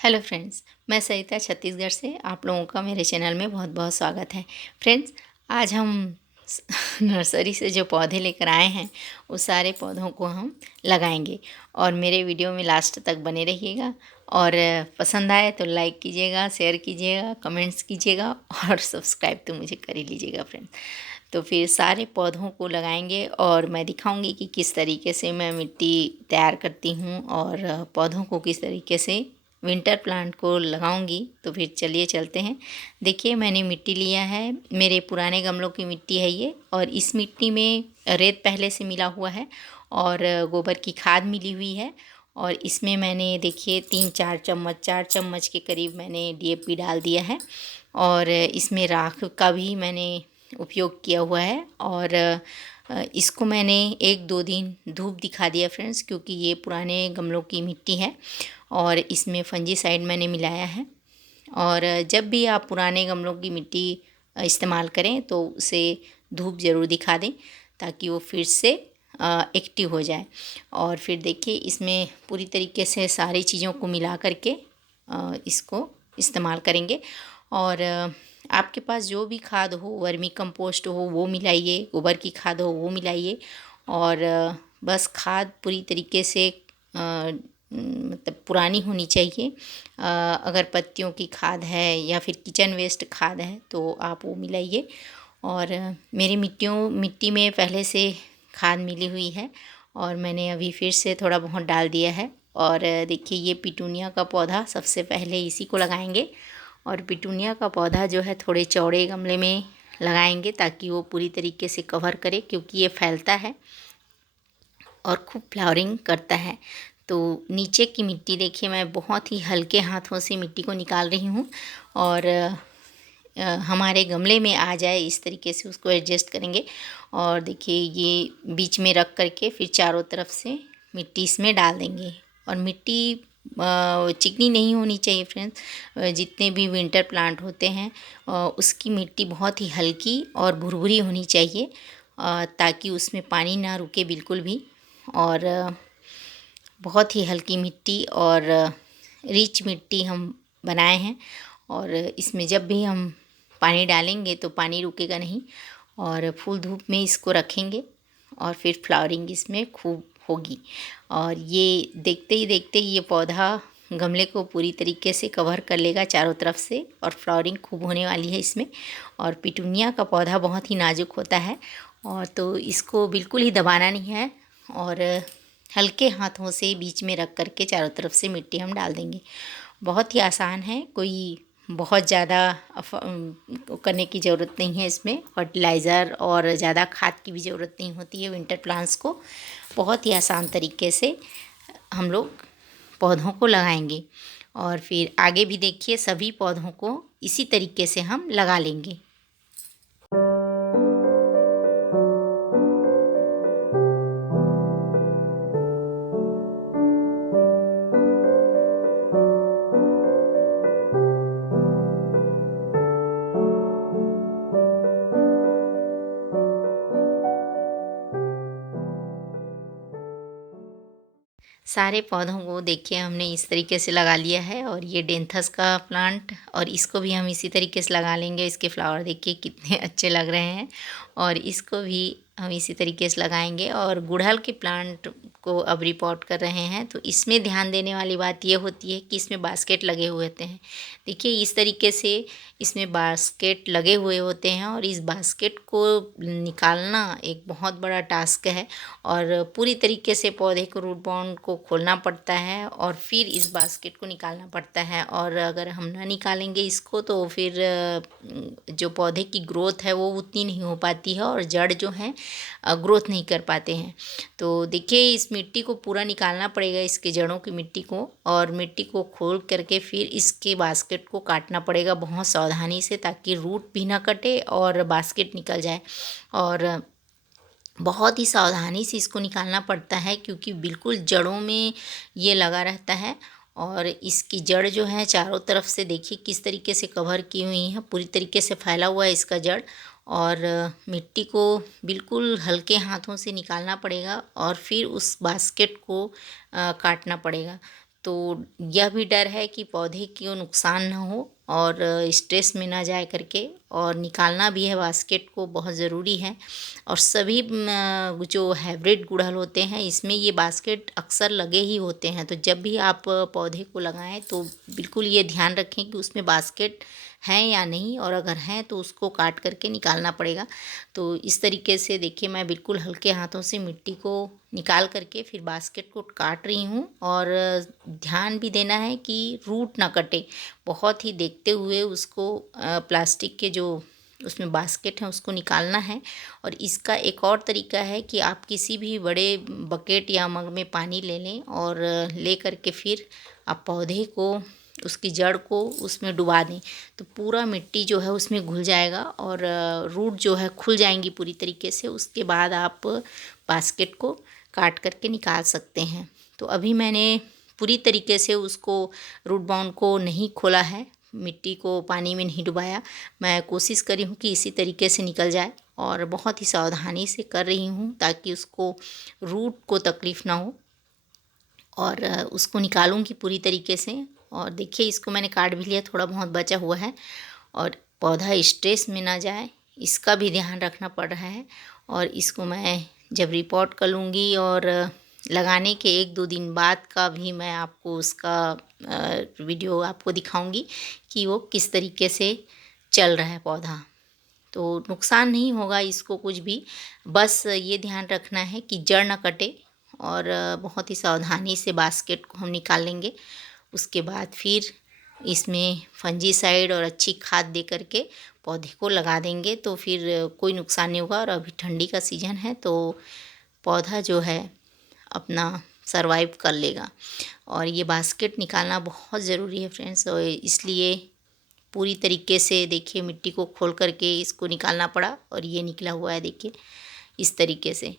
Hello friends, मैं सरिता छत्तीसगढ़ से आप लोगों का मेरे चैनल में बहुत बहुत स्वागत है। फ्रेंड्स, आज हम नर्सरी से जो पौधे लेकर आए हैं उस सारे पौधों को हम लगाएंगे और मेरे वीडियो में लास्ट तक बने रहिएगा। और पसंद आए तो लाइक कीजिएगा, शेयर कीजिएगा, कमेंट्स कीजिएगा और सब्सक्राइब तो मुझे कर ही लीजिएगा फ्रेंड्स। तो फिर सारे पौधों को लगाएंगे और मैं दिखाऊंगी कि किस तरीके से मैं मिट्टी तैयार करती हूँ और पौधों को किस तरीके से विंटर प्लांट को लगाऊंगी। तो फिर चलिए चलते हैं। देखिए, मैंने मिट्टी लिया है, मेरे पुराने गमलों की मिट्टी है ये, और इस मिट्टी में रेत पहले से मिला हुआ है और गोबर की खाद मिली हुई है। और इसमें मैंने देखिए 4 चम्मच के करीब मैंने डीएपी डाल दिया है और इसमें राख का भी मैंने उपयोग किया हुआ है। और इसको मैंने 1-2 दिन धूप दिखा दिया फ्रेंड्स, क्योंकि ये पुराने गमलों की मिट्टी है और इसमें फंजीसाइड मैंने मिलाया है। और जब भी आप पुराने गमलों की मिट्टी इस्तेमाल करें तो उसे धूप ज़रूर दिखा दें ताकि वो फिर से एक्टिव हो जाए। और फिर देखिए, इसमें पूरी तरीके से सारी चीज़ों को मिला करके इसको इस्तेमाल करेंगे। और आपके पास जो भी खाद हो, वर्मी कंपोस्ट हो वो मिलाइए, गोबर की खाद हो वो मिलाइए। और बस खाद पूरी तरीके से मतलब पुरानी होनी चाहिए। अगर पत्तियों की खाद है या फिर किचन वेस्ट खाद है तो आप वो मिलाइए। और मेरी मिट्टी में पहले से खाद मिली हुई है और मैंने अभी फिर से थोड़ा बहुत डाल दिया है। और देखिए, ये पिटूनिया का पौधा सबसे पहले इसी को लगाएंगे। और पिटूनिया का पौधा जो है थोड़े चौड़े गमले में लगाएंगे ताकि वो पूरी तरीके से कवर करे, क्योंकि ये फैलता है और खूब फ्लावरिंग करता है। तो नीचे की मिट्टी देखिए, मैं बहुत ही हल्के हाथों से मिट्टी को निकाल रही हूँ और हमारे गमले में आ जाए इस तरीके से उसको एडजस्ट करेंगे। और देखिए, ये बीच में रख करके फिर चारों तरफ से मिट्टी इसमें डाल देंगे। और मिट्टी चिकनी नहीं होनी चाहिए फ्रेंड्स। जितने भी विंटर प्लांट होते हैं उसकी मिट्टी बहुत ही हल्की और भुरभुरी होनी चाहिए, ताकि उसमें पानी ना रुके बिल्कुल भी। और बहुत ही हल्की मिट्टी और रिच मिट्टी हम बनाए हैं। और इसमें जब भी हम पानी डालेंगे तो पानी रुकेगा नहीं और फूल धूप में इसको रखेंगे और फिर फ्लावरिंग इसमें खूब होगी। और ये देखते ही ये पौधा गमले को पूरी तरीके से कवर कर लेगा चारों तरफ से और फ्लावरिंग खूब होने वाली है इसमें। और पिटूनिया का पौधा बहुत ही नाजुक होता है और तो इसको बिल्कुल ही दबाना नहीं है और हल्के हाथों से बीच में रख करके चारों तरफ से मिट्टी हम डाल देंगे। बहुत ही आसान है, कोई बहुत ज़्यादा करने की ज़रूरत नहीं है। इसमें फर्टिलाइज़र और ज़्यादा खाद की भी ज़रूरत नहीं होती है। विंटर प्लांट्स को बहुत ही आसान तरीके से हम लोग पौधों को लगाएंगे। और फिर आगे भी देखिए, सभी पौधों को इसी तरीके से हम लगा लेंगे। सारे पौधों को देखिए हमने इस तरीके से लगा लिया है। और ये डेंथस का प्लांट, और इसको भी हम इसी तरीके से लगा लेंगे। इसके फ्लावर देखिए कितने अच्छे लग रहे हैं और इसको भी हम इसी तरीके से लगाएंगे। और गुड़हल के प्लांट को अब रिपोर्ट कर रहे हैं, तो इसमें ध्यान देने वाली बात ये होती है कि इसमें बास्केट लगे हुए होते हैं। देखिए, इस तरीके से इसमें बास्केट लगे हुए होते हैं और इस बास्केट को निकालना एक बहुत बड़ा टास्क है। और पूरी तरीके से पौधे को रूट बाउंड को खोलना पड़ता है और फिर इस बास्केट को निकालना पड़ता है। और अगर हम ना निकालेंगे इसको तो फिर जो पौधे की ग्रोथ है वो उतनी नहीं हो पाती है और जड़ जो है ग्रोथ नहीं कर पाते हैं। तो देखिए, इस मिट्टी को पूरा निकालना पड़ेगा, इसके जड़ों की मिट्टी को, और मिट्टी को खोल करके फिर इसके बास्केट को काटना पड़ेगा बहुत सावधानी से, ताकि रूट भी ना कटे और बास्केट निकल जाए। और बहुत ही सावधानी से इसको निकालना पड़ता है, क्योंकि बिल्कुल जड़ों में ये लगा रहता है। और इसकी जड़ जो है चारों तरफ से देखिए किस तरीके से कवर की हुई है, पूरी तरीके से फैला हुआ है इसका जड़। और मिट्टी को बिल्कुल हल्के हाथों से निकालना पड़ेगा और फिर उस बास्केट को काटना पड़ेगा। तो यह भी डर है कि पौधे को नुकसान ना हो और स्ट्रेस में ना जाए करके, और निकालना भी है बास्केट को, बहुत ज़रूरी है। और सभी जो हाइब्रिड गुड़हल होते हैं इसमें ये बास्केट अक्सर लगे ही होते हैं। तो जब भी आप पौधे को लगाएं तो बिल्कुल ये ध्यान रखें कि उसमें बास्केट हैं या नहीं, और अगर हैं तो उसको काट करके निकालना पड़ेगा। तो इस तरीके से देखिए मैं बिल्कुल हल्के हाथों से मिट्टी को निकाल करके फिर बास्केट को काट रही हूँ। और ध्यान भी देना है कि रूट ना कटे, बहुत ही देखते हुए उसको प्लास्टिक के जो उसमें बास्केट है उसको निकालना है। और इसका एक और तरीका है कि आप किसी भी बड़े बकेट या मग में पानी ले लें और ले करके फिर आप पौधे को, उसकी जड़ को उसमें डुबा दें, तो पूरा मिट्टी जो है उसमें घुल जाएगा और रूट जो है खुल जाएंगी पूरी तरीके से। उसके बाद आप बास्केट को काट करके निकाल सकते हैं। तो अभी मैंने पूरी तरीके से उसको रूट बाउंड को नहीं खोला है, मिट्टी को पानी में नहीं डुबाया। मैं कोशिश कर रही हूँ कि इसी तरीके से निकल जाए, और बहुत ही सावधानी से कर रही हूँ ताकि उसको रूट को तकलीफ़ ना हो, और उसको निकालूंगी पूरी तरीके से। और देखिए इसको मैंने काट भी लिया, थोड़ा बहुत बचा हुआ है, और पौधा स्ट्रेस में ना जाए इसका भी ध्यान रखना पड़ रहा है। और इसको मैं जब रिपोर्ट कर लूँगी और लगाने के 1-2 दिन बाद का भी मैं आपको उसका वीडियो आपको दिखाऊंगी कि वो किस तरीके से चल रहा है पौधा। तो नुकसान नहीं होगा इसको कुछ भी, बस ये ध्यान रखना है कि जड़ ना कटे। और बहुत ही सावधानी से बास्केट को हम निकाल लेंगे। उसके बाद फिर इसमें फंजीसाइड और अच्छी खाद दे करके पौधे को लगा देंगे, तो फिर कोई नुकसान नहीं होगा। और अभी ठंडी का सीज़न है तो पौधा जो है अपना सरवाइव कर लेगा। और ये बास्केट निकालना बहुत ज़रूरी है फ्रेंड्स, और इसलिए पूरी तरीके से देखिए मिट्टी को खोल करके इसको निकालना पड़ा, और ये निकला हुआ है देखिए इस तरीके से।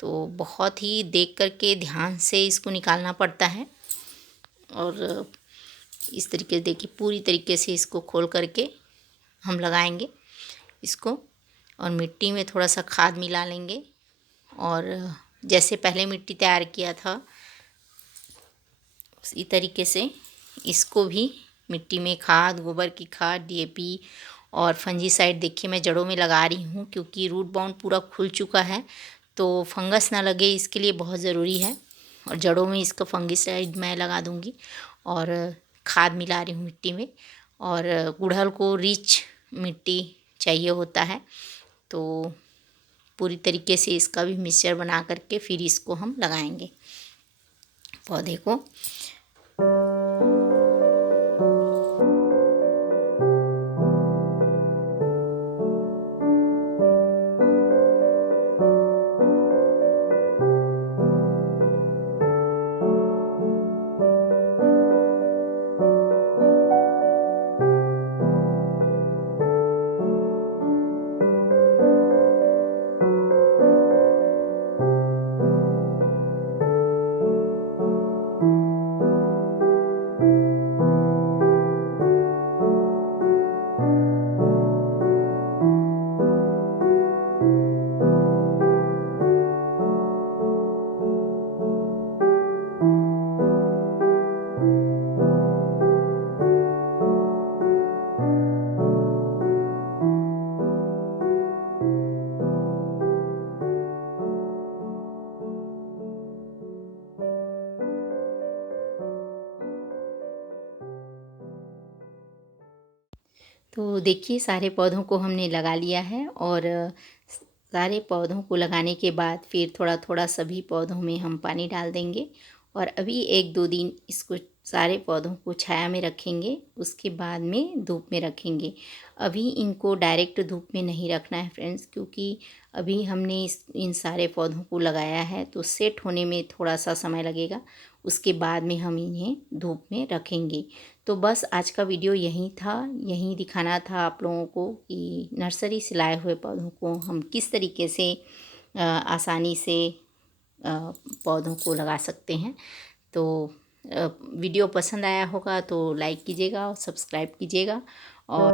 तो बहुत ही देख करके ध्यान से इसको निकालना पड़ता है। और इस तरीके से देखिए पूरी तरीके से इसको खोल करके हम लगाएंगे इसको, और मिट्टी में थोड़ा सा खाद मिला लेंगे। और जैसे पहले मिट्टी तैयार किया था उसी तरीके से इसको भी मिट्टी में खाद, गोबर की खाद, डीएपी और फंजीसाइड देखिए मैं जड़ों में लगा रही हूँ, क्योंकि रूट बाउंड पूरा खुल चुका है तो फंगस ना लगे इसके लिए बहुत ज़रूरी है। और जड़ों में इसका फंगीसाइड मैं लगा दूँगी, और खाद मिला रही हूँ मिट्टी में। और गुड़हल को रिच मिट्टी चाहिए होता है, तो पूरी तरीके से इसका भी मिक्सचर बना करके फिर इसको हम लगाएंगे पौधे को। तो देखिए सारे पौधों को हमने लगा लिया है, और सारे पौधों को लगाने के बाद फिर थोड़ा थोड़ा सभी पौधों में हम पानी डाल देंगे। और अभी 1-2 दिन इसको सारे पौधों को छाया में रखेंगे, उसके बाद में धूप में रखेंगे। अभी इनको डायरेक्ट धूप में नहीं रखना है फ्रेंड्स, क्योंकि अभी हमने इन सारे पौधों को लगाया है तो सेट होने में थोड़ा सा समय लगेगा। उसके बाद में हम इन्हें धूप में रखेंगे। तो बस आज का वीडियो यही था, यही दिखाना था आप लोगों को कि नर्सरी से लाए हुए पौधों को हम किस तरीके से आसानी से पौधों को लगा सकते हैं। तो वीडियो पसंद आया होगा तो लाइक कीजिएगा और सब्सक्राइब कीजिएगा। और